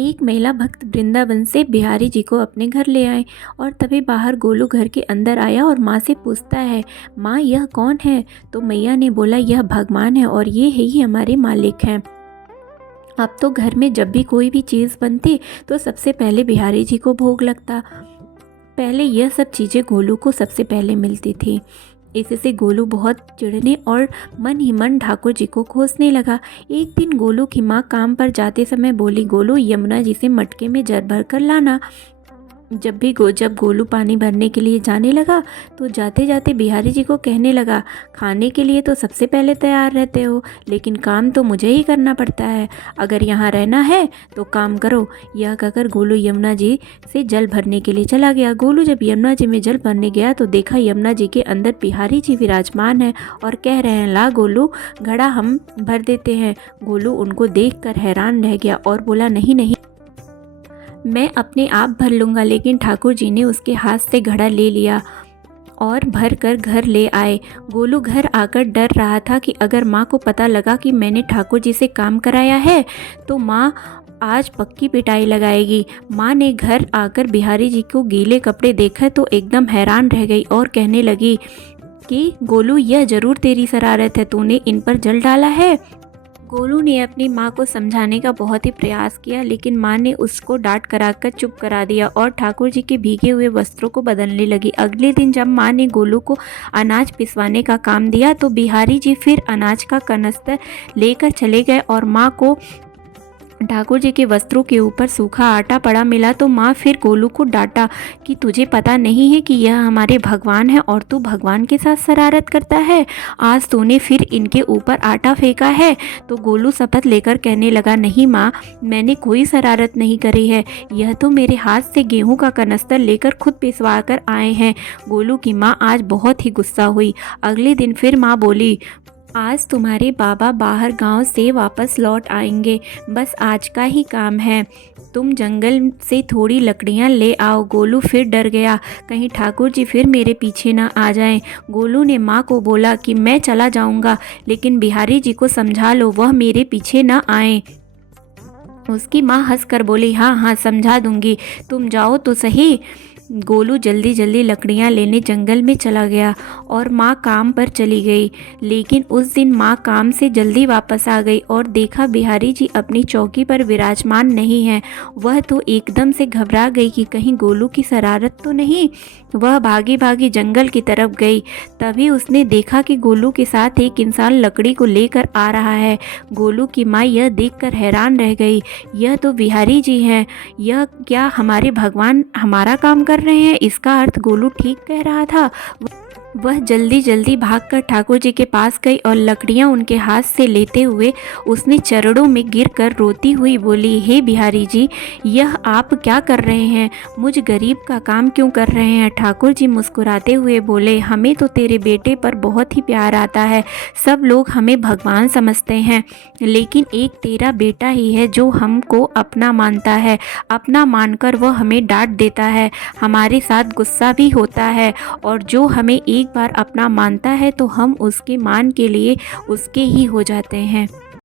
एक महिला भक्त वृंदावन से बिहारी जी को अपने घर ले आए और तभी बाहर गोलू घर के अंदर आया और माँ से पूछता है, माँ यह कौन है? तो मैया ने बोला, यह भगवान है और ये है ही हमारे मालिक हैं। अब तो घर में जब भी कोई भी चीज़ बनती तो सबसे पहले बिहारी जी को भोग लगता। पहले यह सब चीज़ें गोलू को सबसे पहले मिलती थी। इससे गोलू बहुत चिढ़ने और मन ही मन ठाकुर जी को कोसने लगा। एक दिन गोलू की माँ काम पर जाते समय बोली, गोलू यमुना जी से मटके में जल भर कर लाना। जब गोलू पानी भरने के लिए जाने लगा तो जाते जाते बिहारी जी को कहने लगा, खाने के लिए तो सबसे पहले तैयार रहते हो, लेकिन काम तो मुझे ही करना पड़ता है। अगर यहाँ रहना है तो काम करो। यह कहकर गोलू यमुना जी से जल भरने के लिए चला गया। गोलू जब यमुना जी में जल भरने गया तो देखा यमुना जी के अंदर बिहारी जी विराजमान है और कह रहे हैं, ला गोलू घड़ा हम भर देते हैं। गोलू उनको देख कर हैरान रह गया और बोला, नहीं नहीं, मैं अपने आप भर लूँगा। लेकिन ठाकुर जी ने उसके हाथ से घड़ा ले लिया और भर कर घर ले आए। गोलू घर आकर डर रहा था कि अगर माँ को पता लगा कि मैंने ठाकुर जी से काम कराया है तो माँ आज पक्की पिटाई लगाएगी। माँ ने घर आकर बिहारी जी को गीले कपड़े देखा तो एकदम हैरान रह गई और कहने लगी कि गोलू यह ज़रूर तेरी शरारत है, तूने इन पर जल डाला है। गोलू ने अपनी माँ को समझाने का बहुत ही प्रयास किया, लेकिन माँ ने उसको डांट कराकर चुप करा दिया और ठाकुर जी के भीगे हुए वस्त्रों को बदलने लगी। अगले दिन जब माँ ने गोलू को अनाज पिसवाने का काम दिया तो बिहारी जी फिर अनाज का कनस्तर लेकर चले गए और माँ को ठाकुर जी के वस्त्रों के ऊपर सूखा आटा पड़ा मिला तो माँ फिर गोलू को डांटा कि तुझे पता नहीं है कि यह हमारे भगवान है और तू भगवान के साथ शरारत करता है। आज तूने फिर इनके ऊपर आटा फेंका है। तो गोलू शपथ लेकर कहने लगा, नहीं माँ, मैंने कोई शरारत नहीं करी है। यह तो मेरे हाथ से गेहूँ का कनस्तर लेकर खुद पिसवा कर आए हैं। गोलू की माँ आज बहुत ही गुस्सा हुई। अगले दिन फिर माँ बोली, आज तुम्हारे बाबा बाहर गांव से वापस लौट आएंगे, बस आज का ही काम है। तुम जंगल से थोड़ी लकड़ियां ले आओ। गोलू फिर डर गया, कहीं ठाकुर जी फिर मेरे पीछे ना आ जाएं। गोलू ने माँ को बोला कि मैं चला जाऊंगा, लेकिन बिहारी जी को समझा लो, वह मेरे पीछे ना आए। उसकी माँ हंसकर बोली, हाँ हाँ समझा दूंगी, तुम जाओ तो सही। गोलू जल्दी जल्दी लकड़ियां लेने जंगल में चला गया और माँ काम पर चली गई। लेकिन उस दिन माँ काम से जल्दी वापस आ गई और देखा बिहारी जी अपनी चौकी पर विराजमान नहीं है। वह तो एकदम से घबरा गई कि कहीं गोलू की शरारत तो नहीं। वह भागी भागी जंगल की तरफ गई। तभी उसने देखा कि गोलू के साथ एक इंसान लकड़ी को लेकर आ रहा है। गोलू की माँ यह देखकर हैरान रह गई, यह तो बिहारी जी हैं। यह क्या हमारे भगवान हमारा काम कर रहे हैं? इसका अर्थ गोलू ठीक कह रहा था। वह जल्दी जल्दी भागकर ठाकुर जी के पास गई और लकड़ियां उनके हाथ से लेते हुए उसने चरणों में गिरकर रोती हुई बोली, हे बिहारी जी, यह आप क्या कर रहे हैं? मुझ गरीब का काम क्यों कर रहे हैं? ठाकुर जी मुस्कुराते हुए बोले, हमें तो तेरे बेटे पर बहुत ही प्यार आता है। सब लोग हमें भगवान समझते हैं, लेकिन एक तेरा बेटा ही है जो हमको अपना मानता है। अपना मानकर वह हमें डांट देता है, हमारे साथ गुस्सा भी होता है, और जो हमें एक बार अपना मानता है तो हम उसके मान के लिए उसके ही हो जाते हैं।